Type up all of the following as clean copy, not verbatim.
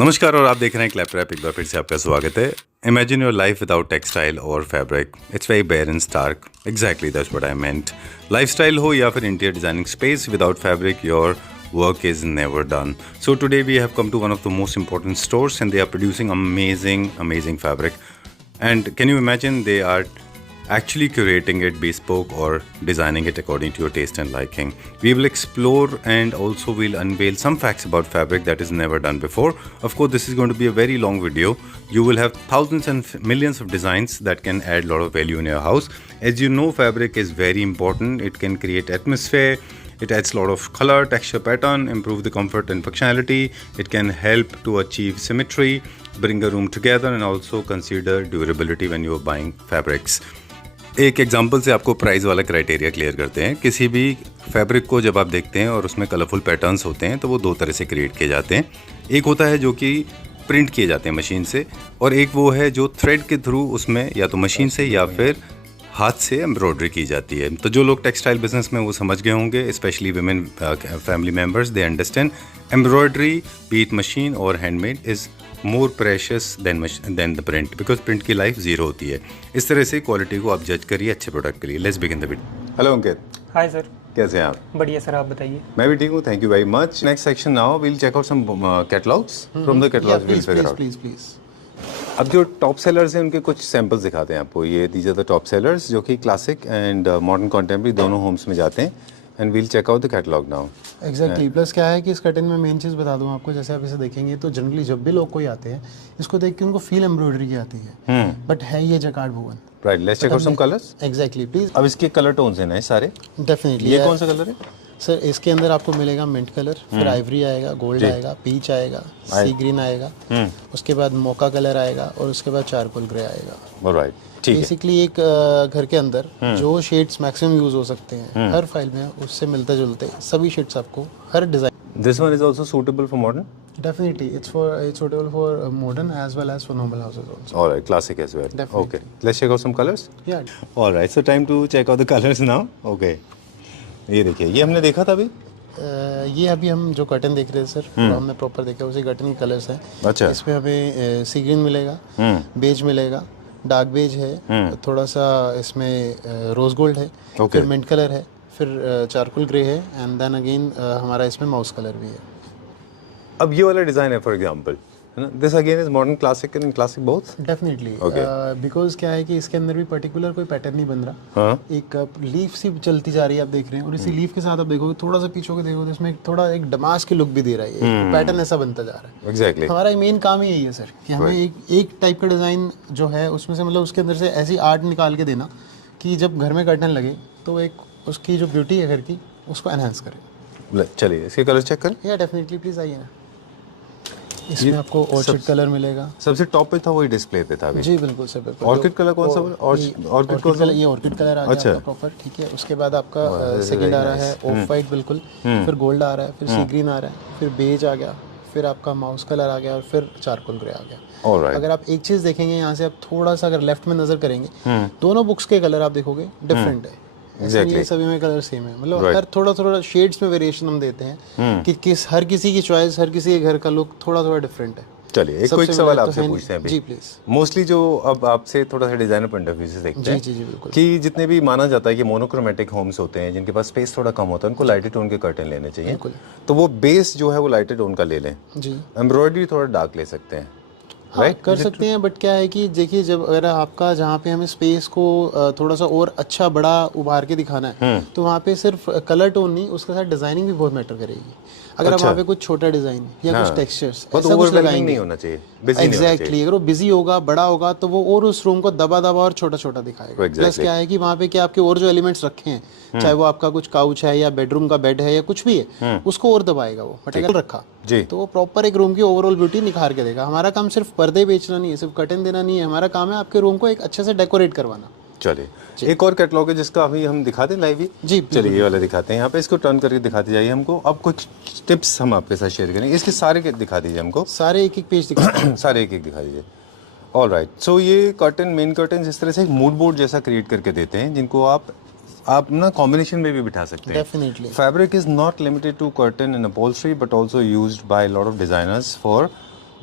नमस्कार और आप देख रहे हैं क्लैप रैप। एक बार फिर से आपका स्वागत है। Imagine your life without textile और fabric, it's very bare and stark. Exactly that's what I meant. Lifestyle हो या फिर interior designing space, without fabric your work is never done. So today we have come to one of the most important stores and they are producing amazing fabric. And can you imagine, they are actually curating it bespoke or designing it according to your taste and liking. We will explore and also we'll unveil some facts about fabric that is never done before. Of course, this is going to be a very long video. You will have thousands and millions of designs that can add a lot of value in your house. As you know, fabric is very important. It can create atmosphere. It adds a lot of color, texture, pattern, improve the comfort and functionality. It can help to achieve symmetry, bring a room together and also consider durability when you are buying fabrics. एक example से आपको price वाला criteria clear करते हैं। किसी भी fabric को जब आप देखते हैं और उसमें कलरफुल पैटर्न्स होते हैं तो वो दो तरह से क्रिएट किए जाते हैं। एक होता है जो कि प्रिंट किए जाते हैं मशीन से, और एक वो है जो थ्रेड के थ्रू उसमें या तो मशीन से या फिर हाथ से एम्ब्रॉयडरी की जाती है। तो जो लोग टेक्सटाइल बिजनेस में वो समझ गए होंगे, specially women family members, they understand embroidery beat machine और handmade is more precious than the print, because print की लाइफ जीरो होती है। इस तरह से क्वालिटी को आप जज करिए अच्छे प्रोडक्ट के लिए। Let's begin the video. Hello Ankit. Hi sir, कैसे हैं आप? बढ़िया सर, आप बताइए। मैं भी ठीक हूँ, thank you very much. Next section now we'll check out some catalogues from the catalogues, we'll figure out. Please. अब जो टॉप सेलर्स हैं उनके कुछ सैंपल्स दिखाते हैं आपको। ये these are the top sellers जो कि क्लासिक एंड मॉडर्न कॉन्टेम्प्रेरी दोनों होम्स में जाते हैं। And we'll check out the catalogue now. Exactly. Plus क्या है कि इस कर्टन में मेन चीज़ बता दूं आपको, जैसे आप इसे देखेंगे तो जनरली जब भी लोग कोई आते हैं इसको देख के उनको फील एम्ब्रॉयडरी की आती है, बट है ये jacquard woven. Right, let's check out some colours. Exactly please. अब इसके कलर टोन्स हैं ना सारे? डेफिनेटली। ये कौन सा कलर है सर? इसके अंदर आपको मिलेगा मिंट कलर, फिर आइवरी आएगा, गोल्ड आएगा, पीच आएगा, सी ग्रीन आएगा, उसके बाद मोका कलर आएगा और उसके बाद चारकोल ग्रे आएगा। ऑलराइट, ठीक है। बेसिकली एक घर के अंदर जो शेड्स मैक्सिमम यूज हो सकते हैं हर फाइल में, उससे मिलते जुलते सभी शेड्स आपको हर design. This one is also suitable for modern? Definitely, it's suitable for modern as well as for normal houses also. All right, classic as well. Definitely. Okay, let's check out some colors. Yeah. All right, so time to check out the colors now. Okay. ये देखिए, ये हमने देखा था अभी। ये अभी हम जो कर्टन देख रहे हैं सर, हमने प्रॉपर देखा, उसी कर्टन के कलर्स हैं। अच्छा। इसमें हमें सी ग्रीन मिलेगा, बेज मिलेगा, डार्क बेज है, थोड़ा सा इसमें रोज गोल्ड है, फिर मिंट कलर है, फिर चारकोल ग्रे है, एंड देन अगेन हमारा इसमें माउस कलर भी है। अब ये वाला डिजाइन है फॉर एग्जांपल, है ना? This again is modern classic and classic both? Definitely, because क्या है कि इसके अंदर भी पर्टिकुलर कोई पैटर्न नहीं बन रहा। एक लीफ सी चलती जा रही है, आप देख रहे हैं, और इसी लीफ के साथ आप देखोगे थोड़ा सा पीछे के देखोगे इसमें थोड़ा एक डमास की लुक भी दे रहा है। पैटर्न ऐसा बनता जा रहा है। एग्जैक्टली। हमारा मेन काम ही यही है सर कि हमें एक टाइप का डिजाइन जो है उसमें से, मतलब उसके अंदर से ऐसी आर्ट निकाल के देना कि जब घर में कर्टन लगे तो एक उसकी जो ब्यूटी है घर की उसको एनहांस करे। चलिए इसके कलर चेक करें। या डेफिनेटली, प्लीज आइए ना। इसमें आपको ऑर्किड कलर मिलेगा। सबसे टॉप पे था, वही डिस्प्ले पे था अभी। जी बिल्कुल सर, बिल्कुल। ऑर्किड कलर कौन सा? ऑर्किड कलर, ये ऑर्किड कलर आ गया आपका प्रॉपर, ठीक है। उसके बाद आपका सेकंड आ रहा है ऑफ वाइट बिल्कुल, फिर गोल्ड आ रहा है, फिर सी ग्रीन आ रहा है, फिर बेज आ गया, फिर आपका माउस कलर आ गया और फिर चारकोल ग्रे आ गया। Alright. अगर आप एक चीज देखेंगे यहाँ से, आप थोड़ा सा अगर लेफ्ट में नजर करेंगे, दोनों बुक्स के कलर आप देखोगे डिफरेंट है। Exactly. सभी में कलर सेम है, मतलब हर थोड़ा शेड्स में वेरिएशन हम देते हैं कि हर किसी की चॉइस, हर किसी के घर का लुक थोड़ा डिफरेंट है। चलिए एक क्विक सवाल आपसे पूछते हैं अभी। जी प्लीज। मोस्टली जो अब आपसे थोड़ा सा डिजाइनर पॉइंट ऑफ व्यू से देखते हैं, जी बिल्कुल, कि जितने भी माना जाता है कि मोनोक्रोमेटिक होम्स होते हैं जिनके पास स्पेस थोड़ा कम होता है, उनको लाइटेड टोन के कर्टन लेने चाहिए। तो वो बेस जो है वो लाइटेड टोन का ले लें जी। एम्ब्रॉयडरी थोड़ा डार्क ले सकते हैं, राइट, कर सकते हैं। बट क्या है कि देखिए, जब अगर आपका जहाँ पे हमें स्पेस को थोड़ा सा और अच्छा बड़ा उभार के दिखाना है, तो वहाँ पे सिर्फ कलर टोन नहीं, उसके साथ डिजाइनिंग भी बहुत मैटर करेगी। अगर आप वहाँ पे कुछ छोटा डिजाइन या कुछ टेक्सचर्स ऐसा कुछ लगाएंगे, नहीं होना चाहिए। एग्जैक्टली, अगर वो बिजी होगा, बड़ा होगा, तो वो और उस रूम को दबा और छोटा दिखाएगा। प्लस क्या है कि वहाँ पे क्या आपके और जो एलिमेंट्स रखे हैं, चाहे वो आपका कुछ काउच है या बेडरूम का बेड है या कुछ भी है, उसको और दबाएगा वो। बट अगर रखा जी, तो वो प्रॉपर एक रूम की ओवरऑल ब्यूटी निखार के देगा। हमारा काम सिर्फ पर्दे बेचना नहीं है, सिर्फ कर्टन देना नहीं है, हमारा काम है आपके रूम को एक अच्छे से डेकोरेट करवाना। चलिए एक और कैटलॉग है जिसका अभी हम दिखाते हैं लाइव ही। जी चलिए ये वाला दिखाते हैं। यहाँ पे इसको टर्न करके दिखाते जाइए हमको। अब कुछ टिप्स हम आपके साथ शेयर करेंगे। इसके सारे दिखा दीजिए हमको, सारे एक पेज दिखा सारे एक दिखा दीजिए। ऑलराइट, सो ये कर्टन, मेन कर्टन इस तरह से एक मूड बोर्ड जैसा क्रिएट करके देते हैं, जिनको आप ना कॉम्बिनेशन में भी बिठा सकते हैं। Definitely. Fabric is not limited to curtain and upholstery but also used by lot of designers for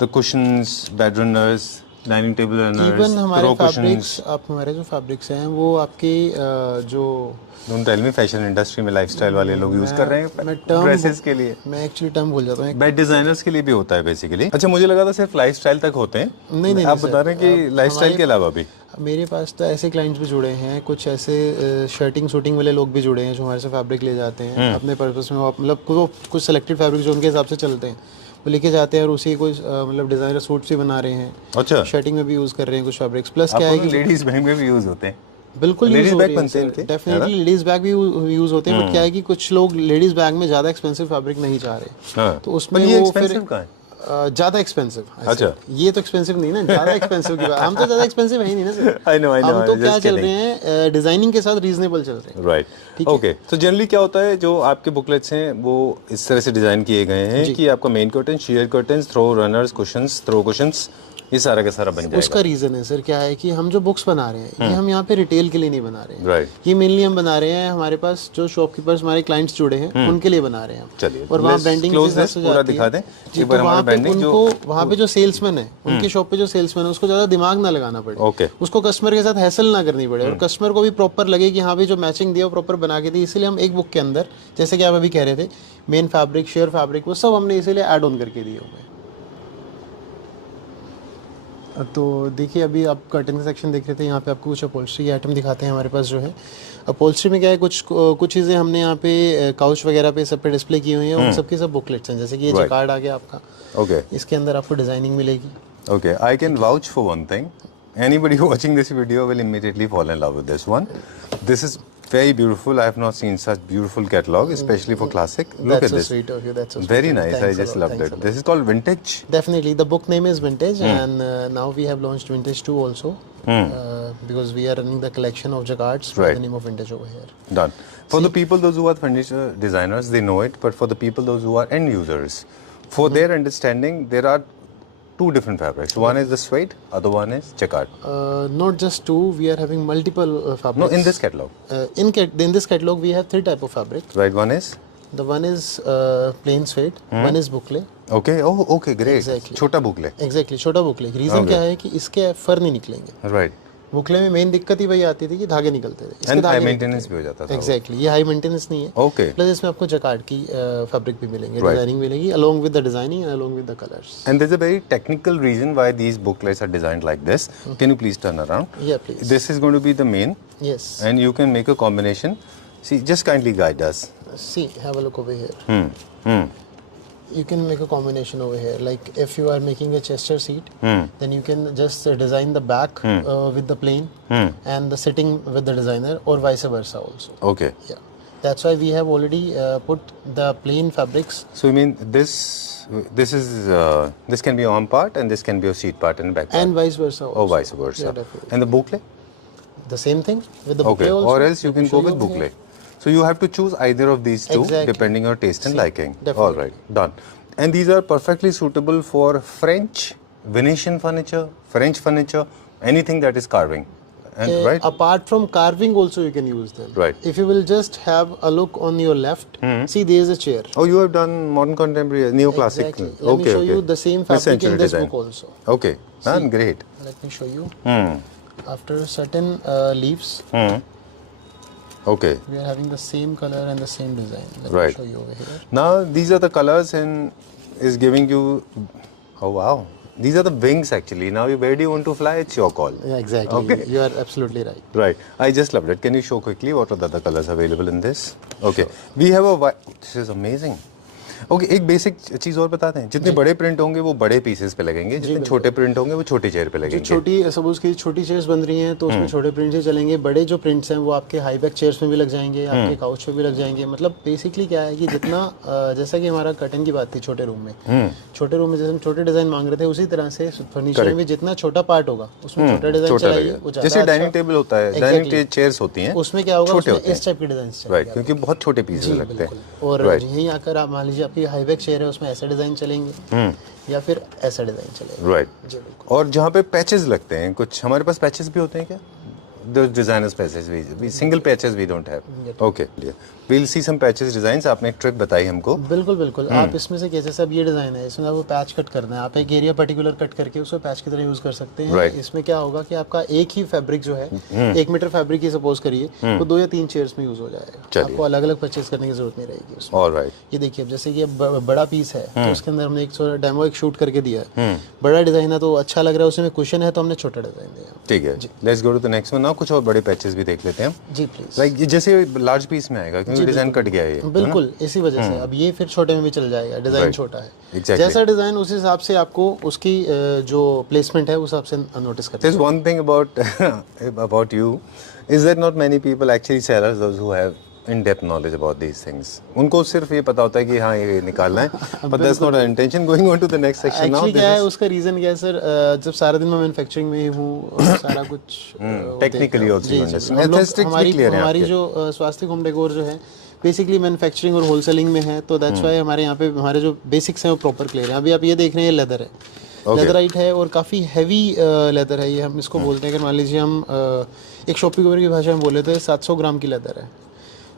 the cushions, bed runners, dining table runners, even हमारे फैब्रिक्स, आप हमारे जो फैब्रिक्स हैं वो आपके जो don't tell me fashion industry में lifestyle वाले लोग यूज कर रहे हैं ड्रेसेस के लिए। मैं एक्चुअली टर्म भूल जाता हूँ। बेड डिजाइनर्स के लिए भी होता है बेसिकली। अच्छा, मुझे लगा था सिर्फ लाइफस्टाइल तक होते हैं। नहीं आप बता रहे हैं कि लाइफस्टाइल के अलावा भी? मेरे पास तो ऐसे क्लाइंट्स भी जुड़े हैं, कुछ ऐसे शर्टिंग शूटिंग वाले लोग भी जुड़े हैं जो हमारे से फैब्रिक ले जाते हैं अपने पर्पस में। मतलब कुछ सेलेक्टेड फैब्रिक जो उनके हिसाब से चलते हैं वो लेके जाते हैं और उसी कुछ मतलब डिजाइनर सूट्स भी बना रहे हैं। अच्छा, शर्टिंग में भी यूज कर रहे हैं कुछ फैब्रिक्स। प्लस क्या है कि लेडीज बैग में भी यूज होते हैं। बिल्कुल लेडीज बैग बनते हैं, डेफिनेटली लेडीज बैग भी यूज होते हैं। बट क्या है कि कुछ लोग लेडीज बैग में ज्यादा एक्सपेंसिव फैब्रिक नहीं चाह रहे, तो उसमें वो फिर ज्यादा एक्सपेंसिव। अच्छा, ये तो एक्सपेंसिव नहीं ना, ज्यादा एक्सपेंसिव की बात। हम तो ज्यादा एक्सपेंसिव है ही नहीं ना सर। I know, हम तो क्या चल रहे हैं, डिजाइनिंग के साथ रीजनेबल चल रहे हैं। Right, okay. तो जनरली क्या होता है, जो आपके बुकलेट्स हैं वो इस तरह से डिजाइन किए गए हैं कि आपका main curtain, sheer curtains, throw runners, cushions, throw cushions, ये सारा का सारा बन जाएगा। उसका रीजन है सर क्या है कि हम जो बुक्स बना रहे हैं ये हम यहाँ पे रिटेल के लिए नहीं बना रहे हैं। राइट, ये मेनली हम बना रहे हैं हमारे पास जो शॉपकीपर्स हमारे क्लाइंट्स जुड़े हैं उनके लिए बना रहे हैं हम। चलिए, और वहाँ ब्रांडिंग पूरा दिखा दें एक बार हमारा ब्रांडिंग। जो वहाँ पे जो सेल्समैन है, उनके शॉप पे जो सेल्समैन है उसको ज्यादा दिमाग ना लगाना पड़े। ओके, उसको कस्टमर के साथ हैसल ना करनी पड़े और कस्टमर को भी प्रॉपर लगे कि हाँ भाई जो मैचिंग दिया वो प्रॉपर बना के दी। इसीलिए हम एक बुक के अंदर, जैसे कि आप अभी कह रहे थे, मेन फैब्रिक, शेयर फैब्रिक, वो सब हमने इसीलिए ऐड ऑन करके दिए हुए हैं। तो देखिए अभी आप कर्टन का सेक्शन देख रहे थे, यहाँ पे आपको कुछ अपहोल्स्ट्री आइटम दिखाते हैं हमारे पास जो है। अपहोल्स्ट्री में क्या है, कुछ चीज़ें हमने यहाँ पे काउच वगैरह पे सब पे डिस्प्ले की हुई हैं और सबके सब बुकलेट्स हैं। जैसे कि ये जैकार्ड आ गया आपका, ओके, इसके अंदर आपको डिजाइनिंग मिलेगी। Okay, I can vouch for one thing, anybody watching this video will immediately fall in love with this one. This is very beautiful. I have not seen such beautiful catalog, especially for classic. Look at this. Sweet of you. That's so sweet. Very nice. Thanks I just loved Thanks it. This is called Vintage. Definitely, the book name is Vintage, and now we have launched Vintage 2 also, because we are running the collection of jacquards by the name of Vintage over here. Done. For the people, those who are furniture designers, they know it. But for the people, those who are end users, for their understanding, there are two different fabrics. One is the suede, other one is jacquard. Not just two, we are having multiple fabrics. No, in this catalog. In this catalog, we have 3 type of fabric. Right, one is? The one is plain suede, one is boucle. Okay, oh, okay, great. Exactly. छोटा बुकले. Exactly, छोटा बुकले. Reason क्या है कि इसके फर नहीं निकलेंगे. Right. बुकले में main दिक्कत ही वही आती थी कि धागे निकलते थे। इसके धागे मेंटेनेंस भी हो जाता था। एग्जैक्टली, ये हाई मेंटेनेंस नहीं है। ओके, प्लस इसमें आपको जैकार्ड की फैब्रिक भी मिलेंगे, डिजाइनिंग मिलेगी along with the designing and along with the colors. And there's a very technical reason why these booklets are designed like this. Can you please turn around? Yeah, please. This is going to be the main. Yes. And you can make a combination. See, just kindly guide us. See, have a look over here. You can make a combination over here. Like if you are making a Chester seat, then you can just design the back with the plain and the sitting with the designer, or vice versa also. Okay. Yeah, that's why we have already put the plain fabrics. So you mean this is this can be arm part and this can be a seat part and back part. And vice versa also. Or vice versa. Yeah, definitely. And the booklet? The same thing with the okay. bouquet also. Or else you can go with booklet. So you have to choose either of these two depending on your taste and liking. Definitely. All right, done. And these are perfectly suitable for French, Venetian furniture, French furniture, anything that is carving. And right? Apart from carving also you can use them. Right. If you will just have a look on your left, see there is a chair. Oh, you have done modern contemporary, neoclassic. Exactly. Let me show you the same fabric in this book also. Okay, and great. Let me show you. After certain leaves, okay, we are having the same color and the same design. Let me show you over here. Now these are the colors and is giving you, oh wow, these are the wings actually. Now where do you want to fly? It's your call. Yeah, exactly. Okay. You are absolutely right. Right. I just loved it. Can you show quickly what are the other colors available in this? Okay. Sure. We have a white. This is amazing. Okay, एक basic चीज और बताते हैं, जितने बड़े print होंगे वो बड़े पीसेस पे लगेंगे, जितने छोटे प्रिंट होंगे वो छोटी चेयर पे लगेंगे। छोटी सपोज की छोटी चेयर्स बन रही हैं तो उसमें छोटे प्रिंट्स ही चलेंगे, बड़े जो प्रिंट्स हैं वो आपके हाई बैक चेयर्स में भी लग जाएंगे, आपके काउच पे भी लग जाएंगे। मतलब बेसिकली क्या है कि जितना जैसा कि हमारा कर्टन की बात थी छोटे रूम में, छोटे रूम में जैसे हम छोटे डिजाइन मांग रहे थे उसी तरह से फर्नीचर में भी जितना छोटा पार्ट होगा उसमें छोटा डिजाइन चलाइए। जैसे डाइनिंग टेबल होता है, डाइनिंग चेयर्स होती हैं, उसमें क्या होगा, इस टाइप के डिजाइन चलेंगे। राइट, क्योंकि बहुत छोटे पीसेस लगते हैं। और यहीं आकर आप मान लीजिए आपकी हाई बैक चेयर है उसमें ऐसे डिजाइन चलेंगे या फिर ऐसा डिजाइन चलेगा। राइट। और जहाँ पे पैचेस लगते हैं, कुछ हमारे पास पैचेस भी होते हैं क्या? those designers patches we single patches we don't have. Okay, we'll see some patches designs. आपने एक ट्रिक बताई हमको. बिल्कुल बिल्कुल. आप इसमें से कैसे सब ये डिज़ाइन है, इसमें आपको पैच कट करना है, आप एक एरिया पर्टिकुलर कट करके उसको पैच की तरह यूज़ कर सकते हैं. Right. इसमें क्या होगा कि आपका एक ही फैब्रिक जो है 1 मीटर फैब्रिक ही सपोज करिए वो 2 या 3 चेयर्स में यूज़ हो जाएगा. आपको अलग अलग परचेज करने की जरूरत नहीं रहेगी उसमें. Alright. ये देखिए अब जैसे कि अब बड़ा पीस है तो उसके अंदर हमने एक डेमो एक शूट करके दिया है. बड़ा डिज़ाइन है तो अच्छा लग रहा है, उसमें कुशन है तो हमने छोटा डिज़ाइन दिया. ठीक है, let's go to the next one now. कुछ और बड़े पैचेस भी देख लेते हैं हम. जी प्लीज. लाइक ये जैसे लार्ज पीस में आएगा क्योंकि डिजाइन कट गया है ये. बिल्कुल इसी वजह से अब ये फिर छोटे में भी चल जाएगा, डिज़ाइन छोटा है. Exactly. जैसा डिज़ाइन उस हिसाब से आपको उसकी जो प्लेसमेंट है उस हिसाब से नोटिस करते There's one thing about about you is that not many people actually sellers those who have in-depth knowledge about these things. उनको सिर्फ ये पता होता है कि हाँ ये निकालना है, but that's not our intention. Going on to the next section now. Actually क्या है उसका रीज़न क्या है सर, जब सारा दिन मैं मैन्युफैक्चरिंग में ही हूँ सारा कुछ टेक्निकली ऑल्सो हमारी जो स्वास्थ्य होम डेकोर जो है बेसिकली मैन्युफैक्चरिंग और होलसेलिंग में है, तो दैट्स वाई हमारे यहाँ पे हमारे जो बेसिक्स हैं वो प्रॉपर क्लियर हैं. अभी आप ये देख रहे हैं ये लेदर है, लेदराइट है और काफ़ी हैवी लेदर है ये. हम इसको बोलते हैं, अगर मान लीजिए हम एक शॉपिंग कवर की भाषा में बोले तो 700 ग्राम की लेदर है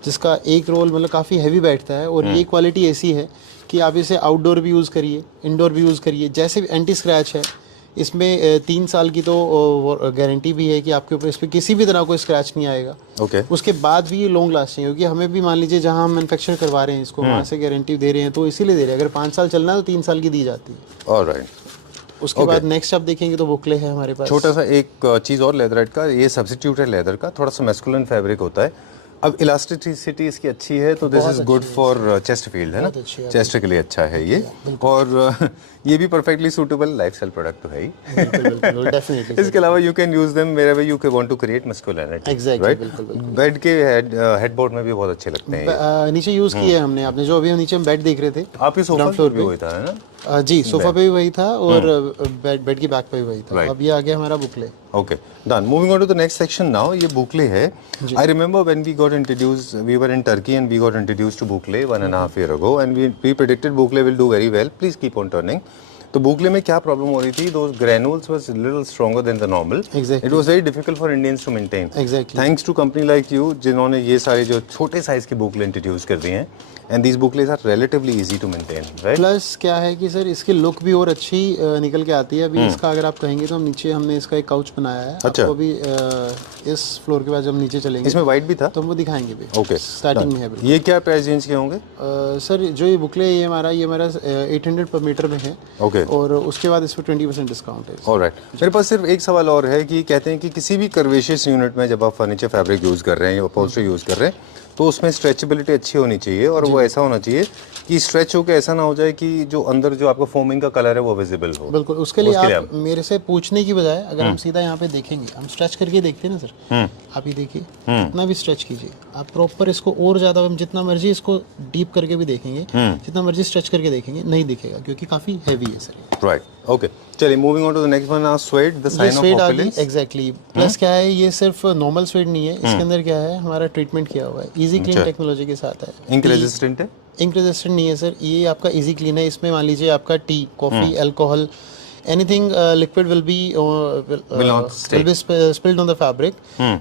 जिसका एक रोल मतलब काफ़ी हैवी बैठता है. और ये क्वालिटी ऐसी है कि आप इसे आउटडोर भी यूज़ करिए, इंडोर भी यूज़ करिए. जैसे भी एंटी स्क्रैच है इसमें 3 साल की तो गारंटी भी है कि आपके ऊपर इस पर किसी भी तरह कोई स्क्रैच नहीं आएगा. उसके बाद भी ये लॉन्ग लास्टिंग है क्योंकि हमें भी मान लीजिए जहाँ हम मैन्युफैक्चर करवा रहे हैं इसको वहाँ से गारंटी दे रहे हैं तो इसीलिए दे रहे हैं. अगर 5 साल चलना है तो 3 साल की दी जाती है. ऑलराइट. उसके बाद नेक्स्ट आप देखेंगे तो बुकले है हमारे पास. छोटा सा एक चीज़ और लेदराइट का, ये सब्स्टिट्यूट है लेदर का, थोड़ा सा मैस्कुलिन फैब्रिक होता है. अब इलास्टिसिटी इसकी अच्छी है तो this is good for chest field है ना, चेस्ट के लिए अच्छा है ये. और ये भी परफेक्टली सूटेबल लाइफस्टाइल प्रोडक्ट तो है ही. डेफिनेटली. इसके अलावा you can use them wherever you want to create masculinity. Exactly. Bed के हेडबोर्ड में भी बहुत अच्छे लगते हैं. नीचे यूज किए हमने, आपने जो अभी हम नीचे बेड देख रहे थे आपके सोफा पे भी वही था है ना. जी सोफा पे भी वही था और बेड की बैक पे भी वही था. अब ये आ गया हमारा boucle. Okay done. Moving on to the next section now. ये बुकले है. I remember when we got introduced, we were in Turkey and we got introduced to boucle 1.5 year ago and we predicted boucle will do very well. Please keep on turning. तो बुकले में क्या problem हो रही थी? Those granules was little stronger than the normal. Exactly. It was very difficult for Indians to maintain. Exactly. Thanks to company like you जिन्होंने ये सारे जो छोटे साइज के बुकले इंट्रोड्यूस कर दिए हैं. And these booklets are relatively easy to maintain, right? Plus क्या है कि सर इसकी लुक भी और अच्छी निकल के आती है. अभी इसका अगर आप कहेंगे तो हम नीचे हमने इसका एक काउच बनाया है. अच्छा. आपको अभी इस फ्लोर के बाद जब हम नीचे चलेंगे इसमें वाइट भी था तो हम वो दिखाएंगे भी. ओके स्टार्टिंग में है बिल्कुल. ये क्या प्राइस रेंज के होंगे? सर जो ये बुकले ये हमारा 800 पर मीटर में है. ओके. और उसके बाद इस पर 20% डिस्काउंट है. ऑलराइट. मेरे पास सिर्फ एक सवाल और है कि कहते हैं कि किसी भी कर्वेशियस यूनिट में जब आप फर्नीचर फैब्रिक यूज़ कर रहे हैं या अपहोल्स्ट्री यूज़ कर रहे हैं तो उसमें स्ट्रेचेबिलिटी अच्छी होनी चाहिए और वो ऐसा होना चाहिए कि स्ट्रेच होकर ऐसा ना हो जाए कि जो अंदर जो आपका फोमिंग का कलर है वो विजिबल हो. बिल्कुल. उसके लिए आप मेरे से पूछने की बजाय अगर हम सीधा यहाँ पे देखेंगे, हम स्ट्रेच करके देखते हैं ना सर. आप ये देखिए कितना भी स्ट्रेच कीजिए आप प्रॉपर इसको और ज़्यादा हम जितना मर्जी इसको डीप करके भी देखेंगे, जितना मर्जी स्ट्रेच करके देखेंगे नहीं दिखेगा क्योंकि काफ़ी हैवी है सर. राइट. ओके चलिए moving on to the next one. Suede the sign of opulence. Exactly. Plus क्या है ये सिर्फ नॉर्मल स्वेड नहीं है, इसके अंदर क्या है हमारा ट्रीटमेंट किया हुआ है. इजी क्लीन टेक्नोलॉजी के साथ है. इंक रेजिस्टेंट है? इंक रेजिस्टेंट नहीं है सर, ये आपका इजी क्लीन है. इसमें मान लीजिए आपका T, coffee, alcohol, anything liquid will be spilled on the fabric.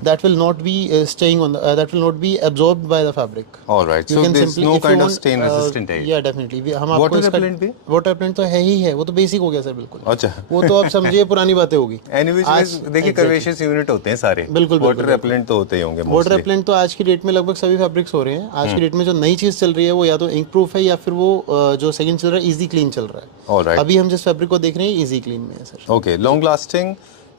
That will not be staying on the that will not be absorbed by the fabric. All right. So there's no kind of stain resistant है. Yeah, definitely. हम आपको water repellent भी? Water repellent तो है ही है, वो तो basic हो गया सर बिल्कुल. अच्छा. वो तो आप समझिए पुरानी बातें होगी. Anyways देखिए कर्वेशियस यूनिट होते हैं सारे. बिल्कुल. वाटर रेपेलेंट तो होते ही होंगे. वाटर रेपेलेंट तो आज की डेट में लगभग सभी फैब्रिक्स हो रहे हैं. आज की डेट में जो नई चीज चल रही है वो या तो इंक प्रूफ है या फिर वो जो सेकंड चल रहा है इजी क्लीन चल रहा है. All right. अभी हम जिस फैब्रिक को देख रहे हैं इजी क्लीन में है sir. Okay, long lasting,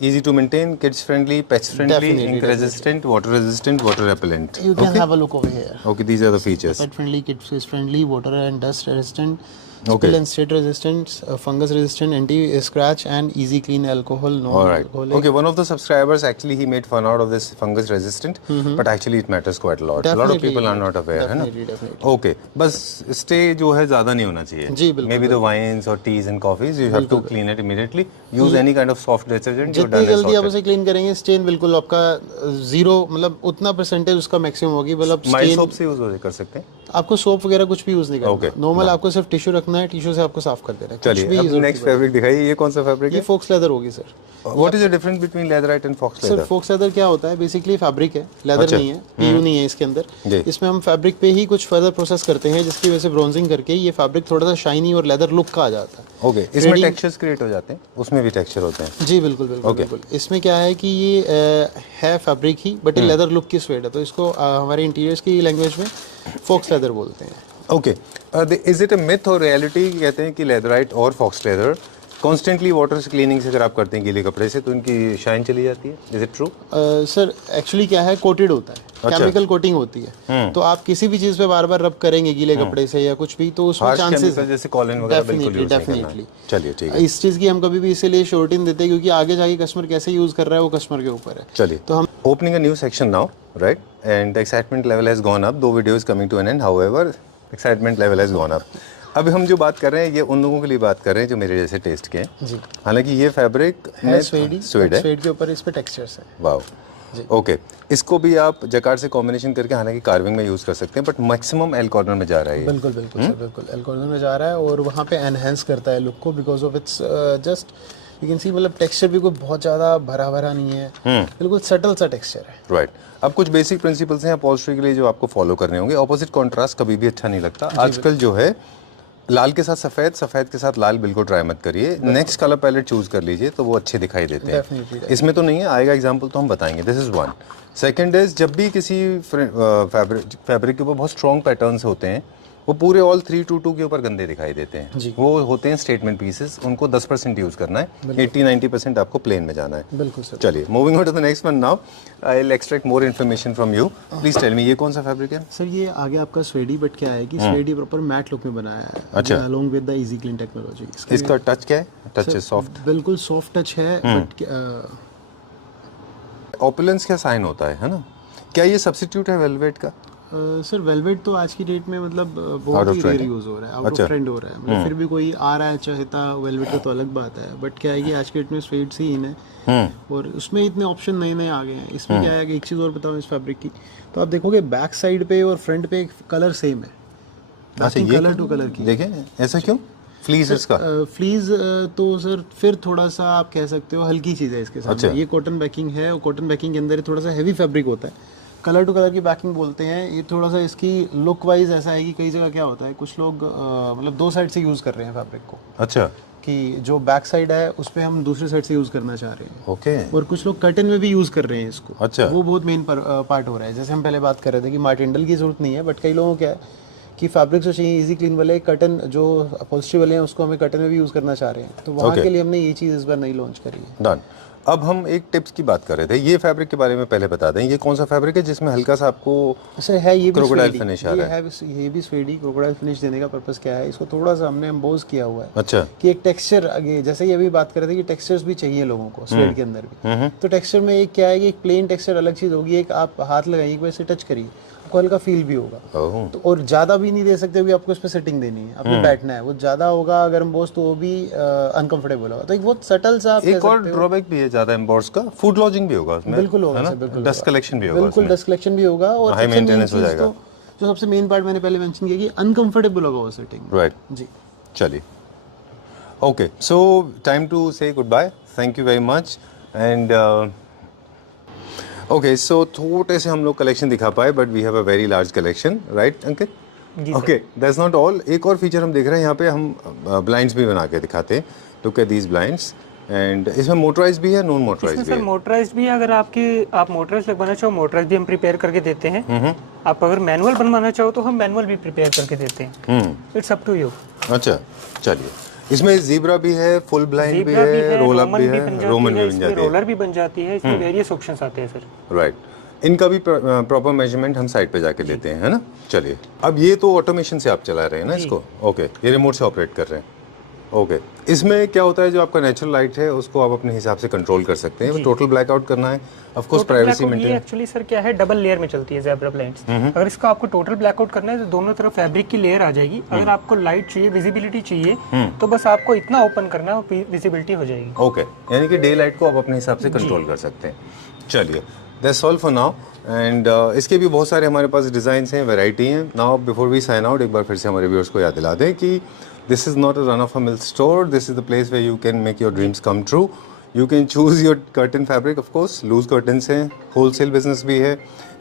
easy to maintain, kids friendly, pets friendly, ink resistant, water repellent. You can have a look over here. Okay, these are the features. Pet friendly, kids friendly, water and dust resistant, spill and stain resistant, fungus resistant, anti scratch and easy clean alcohol. No. All right. Okay, one of the subscribers actually he made fun out of this fungus resistant, but actually it matters quite a lot. Definitely, a lot of people are not aware, है ना? Definitely. Okay, बस stay जो है ज़्यादा नहीं होना चाहिए. जी बिल्कुल. Maybe the wines or teas and coffees you have to clean it immediately. Use any kind of soft detergent. जितनी जल्दी आप उसे क्लीन करेंगे स्टेन बिल्कुल आपका 0 मतलब उतना परसेंटेज उसका मैक्सिमम होगी. मतलब माइल्ड सोप से यूज कर सकते हैं. आपको सोप वगैरह कुछ भी यूज नहीं करना। Okay. नॉर्मल आपको सिर्फ टिश्यू रखना है, टिश्यू से आपको साफ कर देना है। कुछ चलिए भी अब जरूरत नेक्स्ट नहीं फैब्रिक दिखाइए, ये कौन सा फैब्रिक पड़ेगी। ये है? फोक्स लेदर होगी sir. What is the difference between leatherite and faux sir leather? Faux leather क्या होता है, बेसिकली फैब्रिक है, लेदर अच्छा। नहीं है, पीयू नहीं है इसके जी। अंदर। इसमें हम फैब्रिक पे ही कुछ फर्दर प्रोसेस करते हैं, जिसकी वजह से ब्रॉन्जिंग करके ये फैब्रिक थोड़ा सा शाइनी और लेदर लुक का आ जाता है। ओके, इसमें टेक्सचर्स क्रिएट हो जाते हैं, उसमें भी टेक्सचर होते हैं? जी बिल्कुल बिल्कुल बिल्कुल। इसमें क्या है कि ये है फैब्रिक ही, बट ये लेदर लुक की स्वेड है, तो इसको हमारे इंटीरियर्स की लैंग्वेज में फोक्स लेदर बोलते हैं। Okay, is it a myth और रियलिटी? कहते हैं कि लेदराइट और फॉक्स लेदर कॉन्स्टेंटली वाटर से क्लीनिंग से अगर आप करते हैं गीले कपड़े से तो इनकी शाइन चली जाती है, is it true? Sir actually क्या है, कोटेड होता है, अच्छा। केमिकल कोटिंग होती है, तो आप किसी भी चीज़ पे बार बार रब करेंगे गीले कपड़े से या कुछ भी, तो उसमें चांसेस है जैसे कॉलिन वगैरह बिल्कुल यूज नहीं करना है। डेफिनेटली। चलिए ठीक है, इस चीज़ की हम कभी भी इसीलिए श्योरिटी नहीं देते, क्योंकि आगे जाके कस्टमर कैसे यूज़ कर रहा है वो कस्टमर के ऊपर है। चलिए तो हम opening a new section now, right, and the excitement level has gone up, दो video is coming to an end, however excitement level has gone up. अभी हम जो बात कर रहे हैं ये उन लोगों के लिए बात कर रहे हैं जो मेरे जैसे टेस्ट के हैं। जी हालांकि ये फैब्रिक है स्वेड है, स्वेड के ऊपर इस पे टेक्सचर्स है। वाओ, ओके, इसको भी आप जकार्ड से कॉम्बिनेशन करके हालांकि कार्विंग में यूज कर सकते हैं, बट मैक्सिमम एल कॉर्नर में जा रहा है ये। बिल्कुल बिल्कुल सर, बिल्कुल एल कॉर्नर में जा रहा है और वहाँ पे एनहेंस करता है लुक को, because of its just you can see, मतलब टेक्सचर भी कोई बहुत ज़्यादा भरा भरा नहीं है, बिल्कुल सटल सा टेक्सचर है। राइट, अब कुछ बेसिक प्रिंसिपल्स हैं अपॉल्स्ट्री के लिए जो आपको फॉलो करने होंगे। ऑपोजिट कॉन्ट्रास्ट कभी भी अच्छा नहीं लगता। आजकल जो है लाल के साथ सफ़ेद, सफ़ेद के साथ लाल बिल्कुल ट्राई मत करिए, नेक्स्ट कलर पैलेट चूज कर लीजिए तो वो अच्छे दिखाई देते हैं। Definitely. इसमें तो नहीं है, आएगा एग्जांपल तो हम बताएंगे। This is one. Second is, जब भी किसी फैब्रिक के ऊपर बहुत स्ट्रॉन्ग पैटर्न्स होते हैं वो पूरे ऑल 322 के ऊपर गंदे दिखाई देते हैं। जी। वो होते हैं स्टेटमेंट पीसेस, उनको 10% यूज करना है, 80-90% आपको प्लेन में जाना है। बिल्कुल सर। चलिए moving on to the next one now, I will extract more information from you. Please tell me ये कौन सा फैब्रिक है? सर ये आगे आपका स्वेडी, बट क्या है कि स्वेडी प्रॉपर मैट लुक में बनाया है। अच्छा। Along with the easy clean technology. इसका टच क्या है? टच इज सॉफ्ट, बिल्कुल सॉफ्ट टच है, बट ऑपुलेंस का साइन होता है ना? क्या ये सब्स्टिट्यूट है वेलवेट का? सर वेलवेट तो आज की डेट में मतलब Out बहुत of ही trend रेयर है? यूज हो रहा है, आउट अच्छा। ऑफ ट्रेंड हो रहा है, मतलब फिर भी कोई आ रहा है चाहता वेलवेट का तो अलग बात है, बट क्या है कि आज की डेट में स्वेड्स ही इन है और उसमें इतने ऑप्शन नए नए आ गए हैं। इसमें क्या है कि एक चीज़ और बताऊँ इस फैब्रिक की, तो आप देखोगे बैक साइड पे और फ्रंट पे कलर सेम है, अच्छा, ये कलर टू कलर की। देखें ऐसा क्यों? फ्लीस इसका? फ्लीज तो सर फिर थोड़ा सा आप कह सकते हो हल्की चीज़ है इसके साथ। अच्छा। ये कॉटन बैकिंग है और कॉटन बैकिंग के अंदर थोड़ा सा हैवी फैब्रिक होता है, कलर टू कलर की बैकिंग बोलते हैं। ये थोड़ा सा इसकी लुक वाइज ऐसा है कि कई जगह क्या होता है, कुछ लोग मतलब दो साइड से यूज़ कर रहे हैं फैब्रिक को, अच्छा, कि जो बैक साइड है उस पर हम दूसरे साइड से यूज़ करना चाह रहे हैं, ओके, और कुछ लोग कर्टन में भी यूज़ कर रहे हैं इसको। अच्छा। वो बहुत मेन पार्ट हो रहा है। जैसे हम पहले बात कर रहे थे कि मार्टिंडल की जरूरत नहीं है, बट कई लोगों को क्या है कि फैब्रिक जो चाहिए इजी क्लीन वाले, कर्टन जो अपॉल्स्ट्री वाले हैं उसको हमें कर्टन में भी यूज़ करना चाह रहे हैं, तो वहाँ के लिए हमने ये चीज़ इस बार नई लॉन्च करी है। डन। अब हम एक टिप्स की बात कर रहे थे, ये फैब्रिक के बारे में पहले बता दें, ये कौन सा फैब्रिक है जिसमें हल्का सा आपको सर है ये भी क्रोकोडाइल स्वेडी, फिनिश आ रहा है? ये भी स्वेडी। क्रोकोडाइल फिनिश देने का पर्पस क्या है, इसको थोड़ा सा हमने एम्बोज किया हुआ है अच्छा, कि एक टेक्सचर आगे, जैसे ये अभी बात कर रहे थे कि टेक्सचर्स भी चाहिए लोगों को स्वेड के अंदर भी, तो टेक्सचर में एक क्या है कि एक प्लेन टेक्सचर अलग चीज़ होगी, एक आप हाथ लगाइए एक बार से टच करिए आपको हल्का फील भी होगा। ओह, तो और ज़्यादा भी नहीं दे सकते कि आपको इस पर सेटिंग देनी है, आपको बैठना है, वो ज़्यादा होगा अगर एम्बोज तो वो भी अनकंफर्टेबल होगा। तो एक बहुत सटल सा आप कह एक और सकते हो। ड्रॉबैक भी है ज़्यादा एम्बोर्स का, फूड लॉजिंग भी होगा उसमें, बिल्कुल होगा है ना? सर, बिल्कुल डस्ट कलेक्शन भी होगा बिल्कुल उसमें, डस्ट कलेक्शन भी होगा, और हाई सबसे मेन मेंटेनेंस हो चीज़ जाएगा। तो जो सबसे मेन पार्ट मैंने पहले मेंशन किया कि अनकंफर्टेबल होगा वो सेटिंग। राइट, जी चलिए, okay, so time to say good bye, thank you very much and okay, so थोड़े से हम लोग कलेक्शन दिखा पाए, but we have a very large collection, right Ankit? Okay, that's not all. एक और फीचर हम देख रहे हैं यहाँ पे, हम ब्लाइंड्स भी बना के दिखाते हैं। Look at these blinds, and इसमें मोटराइज भी है, नॉन मोटराइज भी सर है? मोटराइज भी है, अगर आप मोटराइज लगवाना चाहो मोटराइज भी हम प्रिपेयर करके देते हैं। आप अगर मैनुअल बनवाना चाहो तो हम मैनुअल भी प्रिपेयर करके देते हैं। It's up to you. अच्छा, चलिए, इसमें जीब्रा भी है, फुल ब्लाइंड भी है, रोल अप भी है, रोमन भी बन जाती है, रोलर भी बन जाती है, इसमें वेरियस ऑप्शंस आते हैं सर। राइट, इनका भी प्रॉपर मेजरमेंट हम साइड पे जाके लेते हैं, है ना? चलिए, अब ये तो ऑटोमेशन से आप चला रहे हैं ना इसको? ओके, ये रिमोट से ऑपरेट कर रहे हैं। ओके, इसमें क्या होता है, जो आपका नेचुरल लाइट है उसको आप अपने हिसाब से कंट्रोल कर सकते हैं। टोटल ब्लैकआउट करना है, ऑफ कोर्स प्राइवेसी ये मेंटेन। एक्चुअली सर क्या है, डबल लेयर में चलती है ज़ेब्रा ब्लाइंड्स। अगर इसका आपको टोटल ब्लैकआउट करना है तो दोनों तरफ फैब्रिक की लेयर आ जाएगी। अगर आपको लाइट चाहिए, विजिबिलिटी चाहिए, तो बस आपको इतना ओपन करना है, विजिबिलिटी हो जाएगी। ओके, यानी कि डे लाइट को आप अपने हिसाब से कंट्रोल कर सकते हैं। चलिए, that's all for now and इसके भी बहुत सारे हमारे पास डिज़ाइंस हैं, वैरायटी हैं. Now before we sign out, एक बार फिर से हमारे व्यूअर्स को याद दिला दें कि this is not a run of a mill store. This is the place where you can make your dreams come true. You can choose your curtain fabric. Of course loose curtains हैं, wholesale business भी है.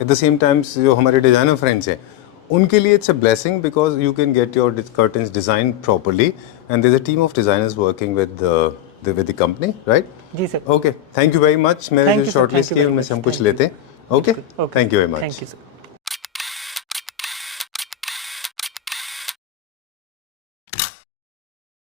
At the same times जो हमारे designer friends हैं उनके लिए it's a blessing because you can get your curtains design properly and there is a team of designers working with the company, right? जी sir. Okay, thank you very much. Thank मेरे you, जो sir. Shortlist Thank you की very उनमें much. से हम कुछ Thank you. लेते हैं. Okay? Okay. Thank you very much. Thank you, sir.